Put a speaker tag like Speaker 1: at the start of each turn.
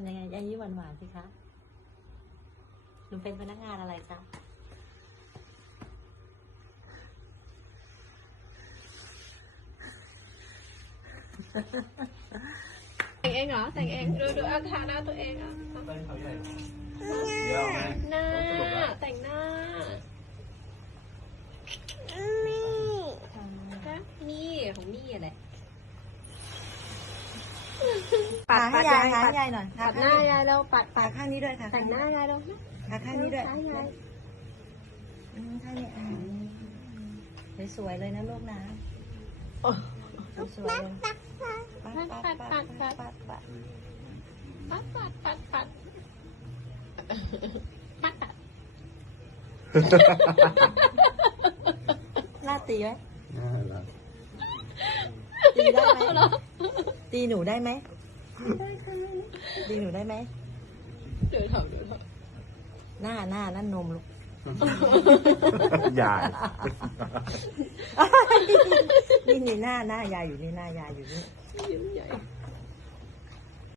Speaker 1: ยังไงยายิ้มหวานๆสิคะหนูเป็นพนักงานอะไรจ๊ะ
Speaker 2: แต่งเองเหรอแต่งเองดูเอาทาหน้าตัวเองอ่ะ
Speaker 3: เต้นเขาใหญ่เดี๋ยวไง
Speaker 2: หน้าแต่งหน้านี่ของนี่อะไร
Speaker 1: ปาดให้ยายให้ยายหน่อย
Speaker 2: ปัดหน้ายายแล้วปัด
Speaker 1: ปาดข้างนี้ด้วยค่ะ
Speaker 2: แต่งหน้ายายแล้ว
Speaker 1: ปาดข้างนี้ด้วย
Speaker 2: ข้างยาย
Speaker 1: ข้างนี้สวยๆเลยนะลูกนะสวยๆเลยปัดปัดปัดปัดปัดปัด
Speaker 2: ปัดปัดปัดปัดปัดปัด
Speaker 1: หน้าตีไหม
Speaker 3: น่ารัก
Speaker 1: ตีได้ไหมตีหนูได้ไหมตีหนูได้ไหม
Speaker 2: เดี๋ยวเถอะ
Speaker 1: หน้านั่นนมลูก
Speaker 3: ใหญ่
Speaker 1: นี่หน้ายายอยู่นี่หน้ายายอยู่นี่
Speaker 2: ยิ้มใหญ่